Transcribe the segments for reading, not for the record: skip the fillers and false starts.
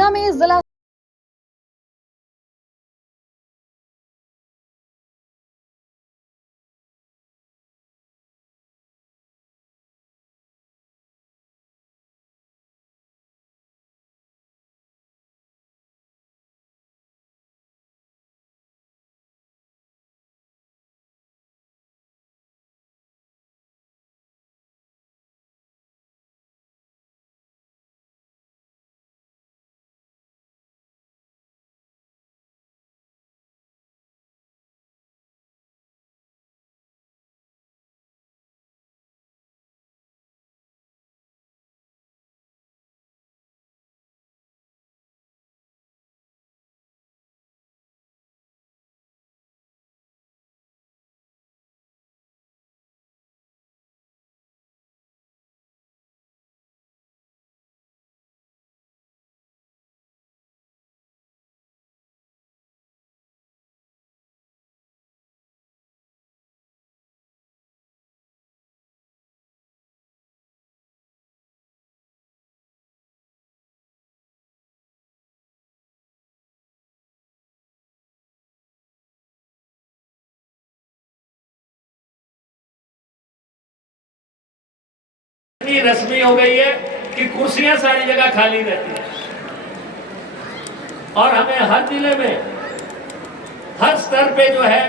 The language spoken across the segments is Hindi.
ऊना में जिला रस्मी हो गई है कि कुर्सियां सारी जगह खाली रहती है और हमें हर जिले में हर स्तर पे जो है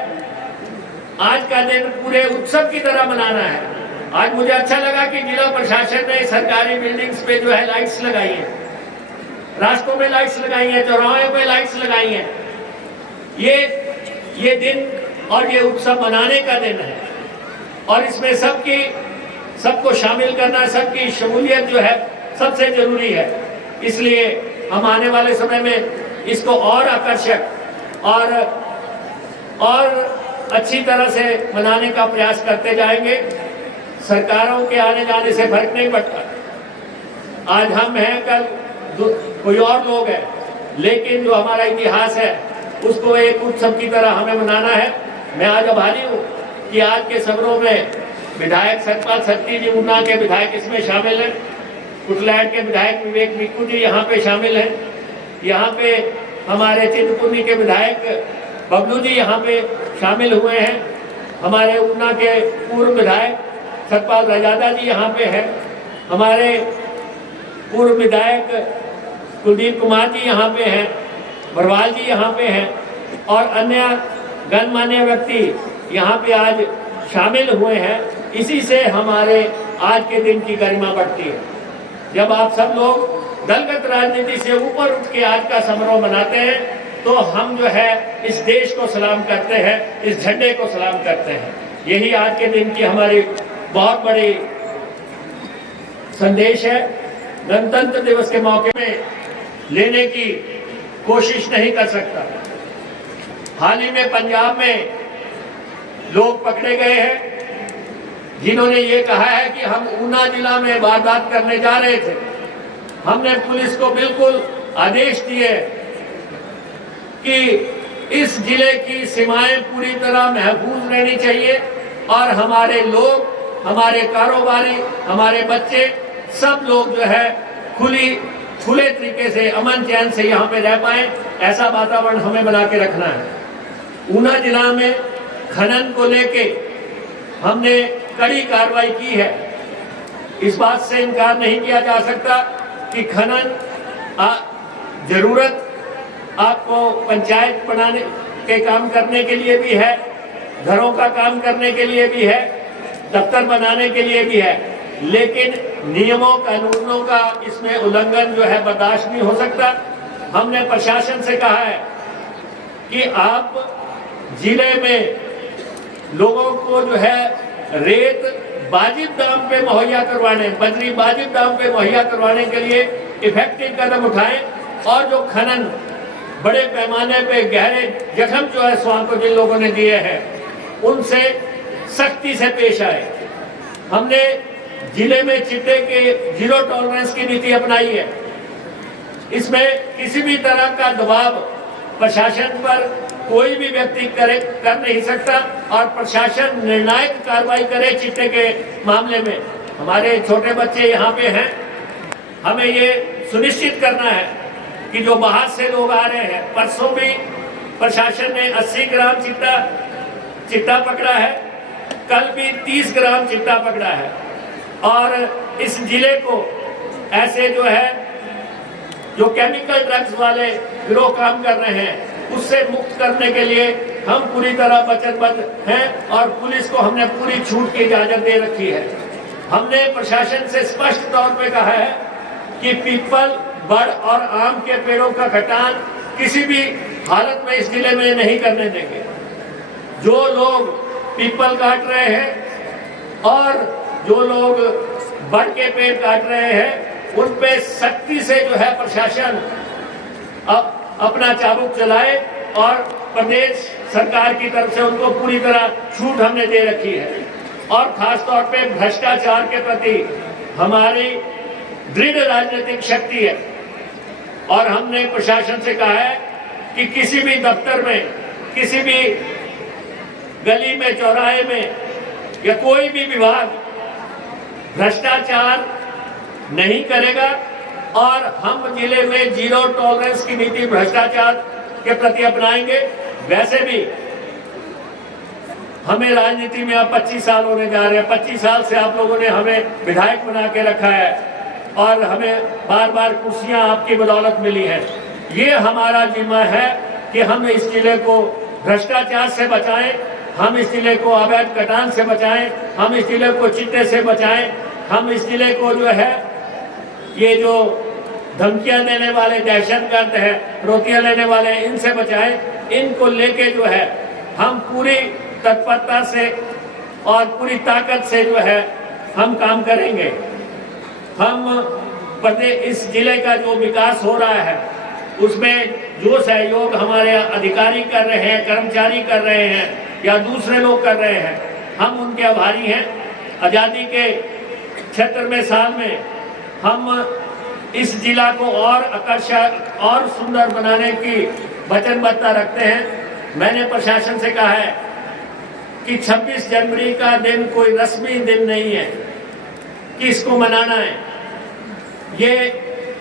आज का दिन पूरे उत्सव की तरह मनाना है। आज मुझे अच्छा लगा कि जिला प्रशासन ने सरकारी बिल्डिंग्स पे जो है लाइट्स लगाई है, रास्तों में लाइट्स लगाई है, चौराहों पे लाइट्स लगाई है। ये दिन और ये उत्सव मनाने का दिन है और इसमें सबको शामिल करना, सबकी शमूलियत जो है सबसे जरूरी है। इसलिए हम आने वाले समय में इसको और आकर्षक और अच्छी तरह से मनाने का प्रयास करते जाएंगे। सरकारों के आने जाने से फर्क नहीं पड़ता। आज हम हैं, कल कोई और लोग हैं, लेकिन जो हमारा इतिहास है उसको एक उत्सव की तरह हमें मनाना है। मैं आज आभारी हूँ कि आज के समारोह में विधायक सतपाल सत्ती जी ऊना के विधायक इसमें शामिल हैं, कुटलैट के विधायक विवेक मिक्कू जी यहाँ पे शामिल हैं, यहाँ पे हमारे चिंतपूर्णी के विधायक बबलू जी यहाँ पे शामिल हुए हैं, हमारे ऊना के पूर्व विधायक सतपाल रजादा जी यहाँ पे हैं, हमारे पूर्व विधायक कुलदीप कुमार जी यहाँ पे हैं, बरवाल जी यहाँ पे हैं और अन्य गणमान्य व्यक्ति यहाँ पे आज शामिल हुए हैं। इसी से हमारे आज के दिन की गरिमा बढ़ती है। जब आप सब लोग दलगत राजनीति से ऊपर उठ के आज का समारोह मनाते हैं तो हम जो है इस देश को सलाम करते हैं, इस झंडे को सलाम करते हैं। यही आज के दिन की हमारी बहुत बड़ी संदेश है। गणतंत्र दिवस के मौके में लेने की कोशिश नहीं कर सकता। हाल ही में पंजाब में लोग पकड़े गए हैं जिन्होंने ये कहा है कि हम ऊना जिला में वारदात करने जा रहे थे। हमने पुलिस को बिल्कुल आदेश दिए कि इस जिले की सीमाएं पूरी तरह महफूज रहनी चाहिए और हमारे लोग, हमारे कारोबारी, हमारे बच्चे, सब लोग जो है खुले तरीके से अमन चैन से यहाँ पे रह पाए, ऐसा वातावरण हमें बना के रखना है। ऊना जिला में खनन को लेके हमने कड़ी कार्रवाई की है। इस बात से इनकार नहीं किया जा सकता कि खनन जरूरत आपको पंचायत बनाने के काम करने के लिए भी है, घरों का काम करने के लिए भी है, दफ्तर बनाने के लिए भी है, लेकिन नियमों कानूनों का इसमें उल्लंघन जो है बर्दाश्त नहीं हो सकता। हमने प्रशासन से कहा है कि आप जिले में लोगों को जो है रेत वाजिब दाम पे मुहैया करवाने, बजरी वाजिब दाम पे मुहैया करवाने के लिए इफेक्टिव कदम उठाएं और जो खनन बड़े पैमाने पे गहरे जख्म जो है स्वान को जिन लोगों ने दिए हैं उनसे सख्ती से पेश आए। हमने जिले में चिट्टे के जीरो टॉलरेंस की नीति अपनाई है। इसमें किसी भी तरह का दबाव प्रशासन पर कोई भी व्यक्ति कर नहीं सकता और प्रशासन निर्णायक कार्रवाई करे चिट्टे के मामले में। हमारे छोटे बच्चे यहाँ पे हैं, हमें ये सुनिश्चित करना है कि जो बाहर से लोग आ रहे हैं, परसों भी प्रशासन ने 80 ग्राम चिट्टा पकड़ा है, कल भी 30 ग्राम चिट्टा पकड़ा है। और इस जिले को ऐसे जो केमिकल ड्रग्स वाले गिरोह काम कर रहे हैं, उससे मुक्त करने के लिए हम पूरी तरह वचनबद्ध हैं और पुलिस को हमने पूरी छूट की इजाजत दे रखी है। हमने प्रशासन से स्पष्ट तौर पे कहा है कि पीपल, बड़ और आम के पेड़ों का कटान किसी भी हालत में इस जिले में नहीं करने देंगे। जो लोग पीपल काट रहे हैं और जो लोग बड़ के पेड़ काट रहे हैं, उन पे सख्ती से प्रशासन अब अपना चाबुक चलाए और प्रदेश सरकार की तरफ से उनको पूरी तरह छूट हमने दे रखी है। और खासतौर पे भ्रष्टाचार के प्रति हमारी दृढ़ राजनीतिक शक्ति है और हमने प्रशासन से कहा है कि किसी भी दफ्तर में, किसी भी गली में, चौराहे में या कोई भी विभाग भ्रष्टाचार नहीं करेगा और हम जिले में जीरो टॉलरेंस की नीति भ्रष्टाचार के प्रति अपनाएंगे। वैसे भी हमें राजनीति में अब 25 साल होने जा रहे हैं। 25 साल से आप लोगों ने हमें विधायक बना के रखा है और हमें बार बार कुर्सियां आपकी बदौलत मिली हैं। ये हमारा जिम्मा है कि हम इस जिले को भ्रष्टाचार से बचाएं, हम इस जिले को अवैध कटान से बचाएं, हम इस जिले को चिट्टे से बचाएं, हम इस जिले को ये जो धमकियां देने वाले दहशतगर्द है, रोटियां लेने वाले, इनसे बचाएं। इनको लेके हम पूरी तत्परता से और पूरी ताकत से हम काम करेंगे। हम प्रदेश, इस जिले का जो विकास हो रहा है उसमें जो सहयोग हमारे अधिकारी कर रहे हैं, कर्मचारी कर रहे हैं या दूसरे लोग कर रहे हैं, हम उनके आभारी हैं। आज़ादी के 76वें साल में हम इस जिला को और आकर्षक और सुंदर बनाने की वचनबद्धता रखते हैं। मैंने प्रशासन से कहा है कि 26 जनवरी का दिन कोई रस्मी दिन नहीं है कि इसको मनाना है। ये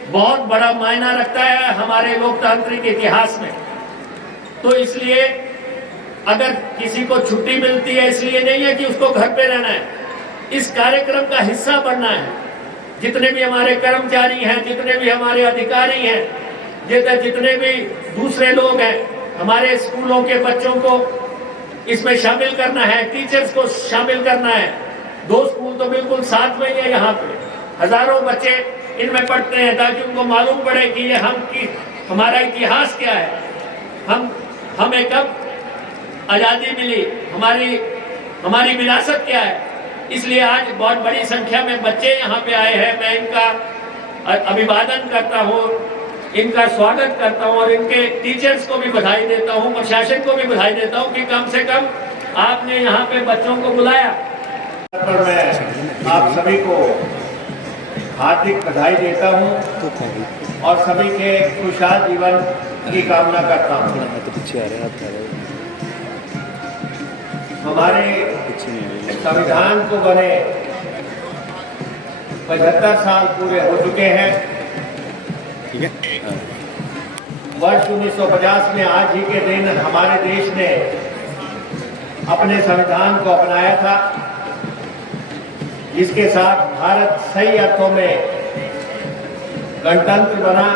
बहुत बड़ा मायना रखता है हमारे लोकतांत्रिक इतिहास में। तो इसलिए अगर किसी को छुट्टी मिलती है, इसलिए नहीं है कि उसको घर पे रहना है, इस कार्यक्रम का हिस्सा बनना है। जितने भी हमारे कर्मचारी हैं, जितने भी हमारे अधिकारी हैं, जितने भी दूसरे लोग हैं, हमारे स्कूलों के बच्चों को इसमें शामिल करना है, टीचर्स को शामिल करना है। 2 स्कूल तो बिल्कुल साथ में ही है, यहाँ पे हजारों बच्चे इनमें पढ़ते हैं ताकि उनको मालूम पड़े कि ये हमारा इतिहास क्या है, हमें कब आज़ादी मिली, हमारी विरासत क्या है। इसलिए आज बहुत बड़ी संख्या में बच्चे यहाँ पे आए हैं। मैं इनका अभिवादन करता हूँ, इनका स्वागत करता हूँ और इनके टीचर्स को भी बधाई देता हूँ, प्रशासन को भी बधाई देता हूँ कि कम से कम आपने यहाँ पे बच्चों को बुलाया। पर मैं आप सभी को हार्दिक बधाई देता हूँ और सभी के खुशहाल जीवन की कामना करता हूँ। हमारे संविधान को बने 75 साल पूरे हो चुके हैं। ठीक है। वर्ष 1950 में आज ही के दिन हमारे देश ने अपने संविधान को अपनाया था, जिसके साथ भारत सही अर्थों में गणतंत्र बना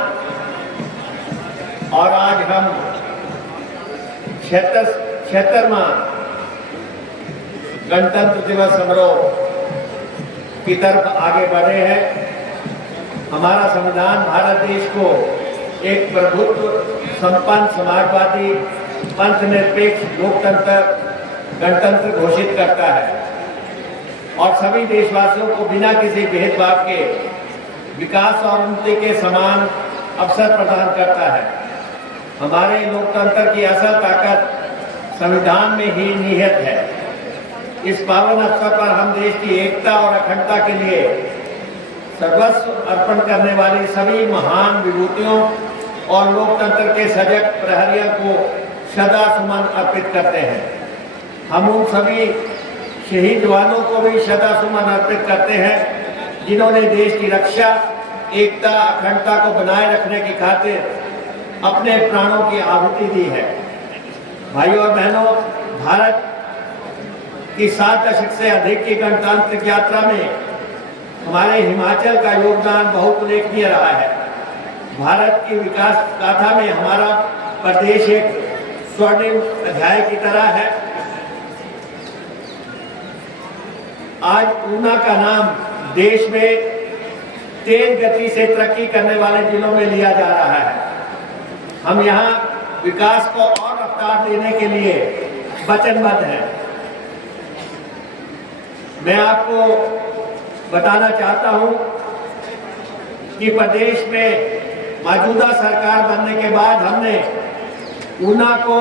और आज हम 76वां गणतंत्र दिवस समारोह की तरफ आगे बढ़े हैं। हमारा संविधान भारत देश को एक प्रभुत्व संपन्न समाजवादी पंथ निरपेक्ष लोकतंत्र गणतंत्र घोषित करता है और सभी देशवासियों को बिना किसी भेदभाव के विकास और उन्नति के समान अवसर प्रदान करता है। हमारे लोकतंत्र की असल ताकत संविधान में ही निहित है। इस पावन अवसर पर हम देश की एकता और अखंडता के लिए सर्वस्व अर्पण करने वाली सभी महान विभूतियों और लोकतंत्र के सजग प्रहरियों को श्रद्धा सुमन अर्पित करते हैं। हम उन सभी शहीद जवानों को भी श्रद्धा सुमन अर्पित करते हैं जिन्होंने देश की रक्षा, एकता, अखंडता को बनाए रखने की खातिर अपने प्राणों की आहुति दी है। भाइयों और बहनों, भारत की 7 दशक से अधिक की गणतांत्रिक यात्रा में हमारे हिमाचल का योगदान बहुत उल्लेखनीय रहा है। भारत की विकास गाथा में हमारा प्रदेश एक स्वर्णिम अध्याय की तरह है। आज ऊना का नाम देश में तेज गति से तरक्की करने वाले जिलों में लिया जा रहा है। हम यहाँ विकास को और रफ्तार देने के लिए वचनबद्ध हैं। मैं आपको बताना चाहता हूँ कि प्रदेश में मौजूदा सरकार बनने के बाद हमने ऊना को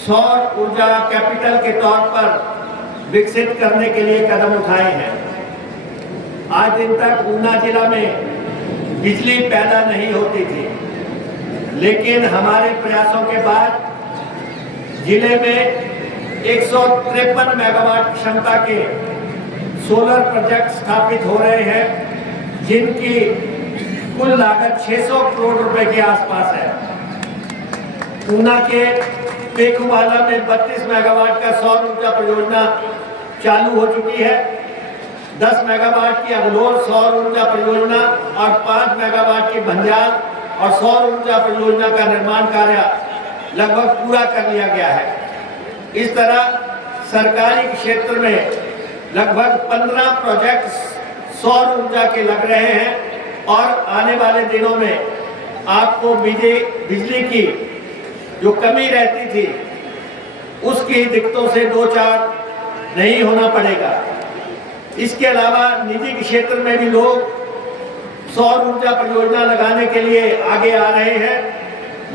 सौर ऊर्जा कैपिटल के तौर पर विकसित करने के लिए कदम उठाए हैं। आज दिन तक ऊना जिला में बिजली पैदा नहीं होती थी, लेकिन हमारे प्रयासों के बाद जिले में 153 मेगावाट क्षमता के सोलर प्रोजेक्ट स्थापित हो रहे हैं, जिनकी कुल लागत 600 करोड़ रुपए के आसपास है। ऊना के पेखुवाला में 32 मेगावाट का सौर ऊर्जा परियोजना चालू हो चुकी है। 10 मेगावाट की अगलोर सौर ऊर्जा परियोजना और 5 मेगावाट की भंजाल और सौर ऊर्जा परियोजना का निर्माण कार्य लगभग पूरा कर लिया गया है। इस तरह सरकारी क्षेत्र में लगभग 15 प्रोजेक्ट सौर ऊर्जा के लग रहे हैं और आने वाले दिनों में आपको बिजली की जो कमी रहती थी उसकी दिक्कतों से दो चार नहीं होना पड़ेगा। इसके अलावा निजी क्षेत्र में भी लोग सौर ऊर्जा परियोजना लगाने के लिए आगे आ रहे हैं।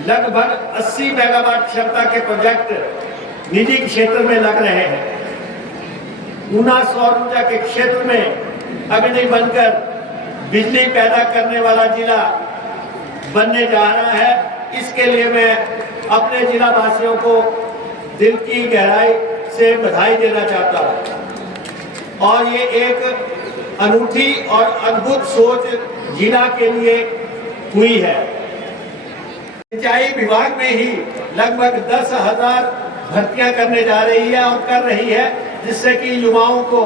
लगभग 80 मेगावाट क्षमता के प्रोजेक्ट निजी क्षेत्र में लग रहे हैं। ऊना सौर ऊर्जा के क्षेत्र में अग्रणी बनकर बिजली पैदा करने वाला जिला बनने जा रहा है। इसके लिए मैं अपने जिला वासियों को दिल की गहराई से बधाई देना चाहता हूं। और ये एक अनूठी और अद्भुत सोच जिला के लिए हुई है। सिंचाई विभाग में ही लगभग 10,000 भर्तियां करने जा रही है और कर रही है, जिससे कि युवाओं को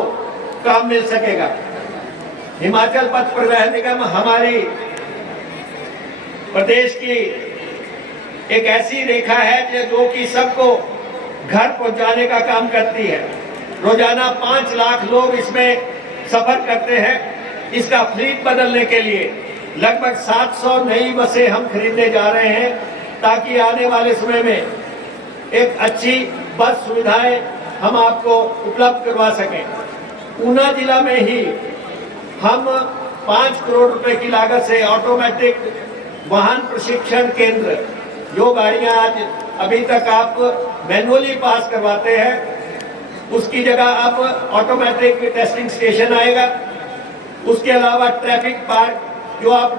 काम मिल सकेगा। हिमाचल पथ परिवहन निगम हमारी प्रदेश की एक ऐसी रेखा है जो कि सबको घर पहुंचाने का काम करती है। रोजाना 5 लाख लोग इसमें सफर करते हैं। इसका फ्लीट बदलने के लिए लगभग 700 नई बसें हम खरीदने जा रहे हैं, ताकि आने वाले समय में एक अच्छी बस सुविधाएं हम आपको उपलब्ध करवा सकें। ऊना जिला में ही हम 5 करोड़ रुपए की लागत से ऑटोमेटिक वाहन प्रशिक्षण केंद्र, जो गाड़ियां आज अभी तक आप मैनुअली पास करवाते हैं, उसकी जगह अब ऑटोमेटिक टेस्टिंग स्टेशन आएगा। उसके अलावा ट्रैफिक पार्क जो आप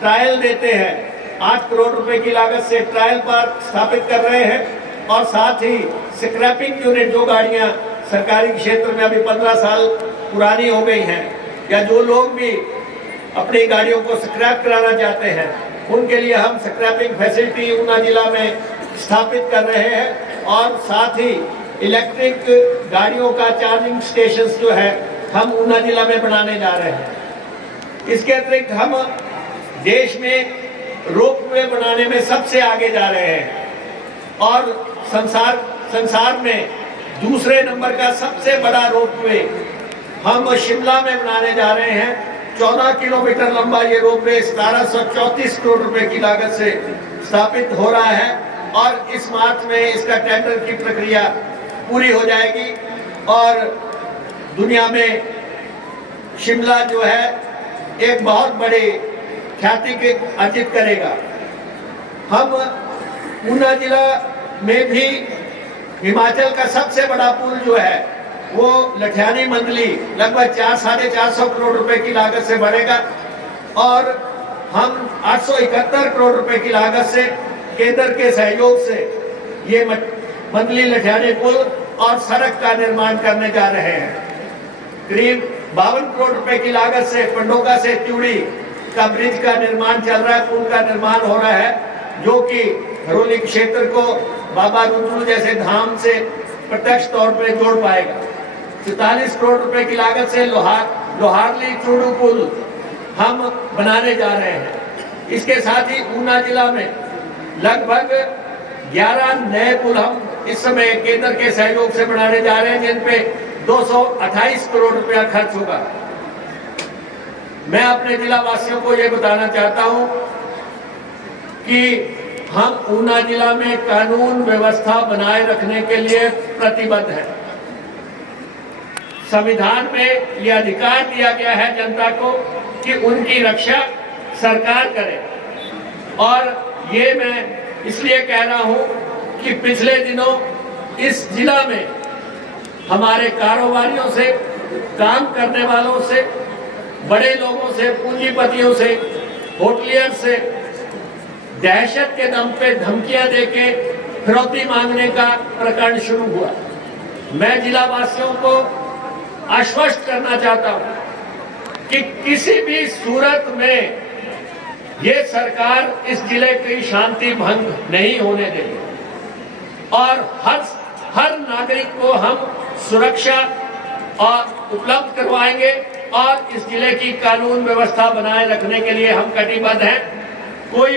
ट्रायल देते हैं, 8 करोड़ रुपए की लागत से ट्रायल पार्क स्थापित कर रहे हैं। और साथ ही स्क्रैपिंग यूनिट, जो गाड़ियां सरकारी क्षेत्र में अभी 15 साल पुरानी हो गई हैं, या जो लोग भी अपनी गाड़ियों को स्क्रैप कराना चाहते हैं, उनके लिए हम स्क्रैपिंग फैसिलिटी ऊना जिला में स्थापित कर रहे हैं। और साथ ही इलेक्ट्रिक गाड़ियों का चार्जिंग स्टेशन जो है हम ऊना जिला में बनाने जा रहे हैं। इसके अतिरिक्त हम देश में रोपवे बनाने में सबसे आगे जा रहे हैं और संसार में दूसरे नंबर का सबसे बड़ा रोपवे हम शिमला में बनाने जा रहे हैं। 14 किलोमीटर लंबा ये रोपवे 1734 करोड़ रुपए की लागत से स्थापित हो रहा है और इस मार्च में इसका टेंडर की प्रक्रिया पूरी हो जाएगी और दुनिया में शिमला जो है एक बहुत बड़ी ख्याति के अर्जित करेगा। हम ऊना जिला में भी हिमाचल का सबसे बड़ा पुल जो है वो लठियानी मंदली लगभग 400-450 करोड़ रुपए की लागत से बढ़ेगा और हम 871 करोड़ रुपए की लागत से केंद्र के सहयोग से ये मंदली लठियानी पुल और सड़क का निर्माण करने जा रहे हैं। करीब 52 करोड़ रुपए की लागत से पंडोगा से त्यूड़ी इसका ब्रिज का निर्माण चल रहा है, पुल का निर्माण हो रहा है, जो कि हरोली क्षेत्र को बाबा रुद्र जैसे धाम से प्रत्यक्ष तौर पर जोड़ पाएगा। 44 करोड़ रुपए की लागत से लोहारली चूड़ू पुल हम बनाने जा रहे हैं। इसके साथ ही ऊना जिला में लगभग 11 नए पुल हम इस समय केंद्र के सहयोग से बनाने जा रहे हैं, जिन पे 228 करोड़ रुपया खर्च होगा। मैं अपने जिला वासियों को ये बताना चाहता हूं कि हम ऊना जिला में कानून व्यवस्था बनाए रखने के लिए प्रतिबद्ध हैं। संविधान में यह अधिकार दिया गया है जनता को कि उनकी रक्षा सरकार करे, और ये मैं इसलिए कह रहा हूं कि पिछले दिनों इस जिला में हमारे कारोबारियों से, काम करने वालों से, बड़े लोगों से, पूंजीपतियों से, होटलियर से दहशत के दम पे धमकियां देके फिरौती मांगने का प्रकरण शुरू हुआ। मैं जिला वासियों को आश्वस्त करना चाहता हूं कि किसी भी सूरत में ये सरकार इस जिले की शांति भंग नहीं होने देगी, और हर नागरिक को हम सुरक्षा और उपलब्ध करवाएंगे, और इस जिले की कानून व्यवस्था बनाए रखने के लिए हम कटिबद्ध हैं। कोई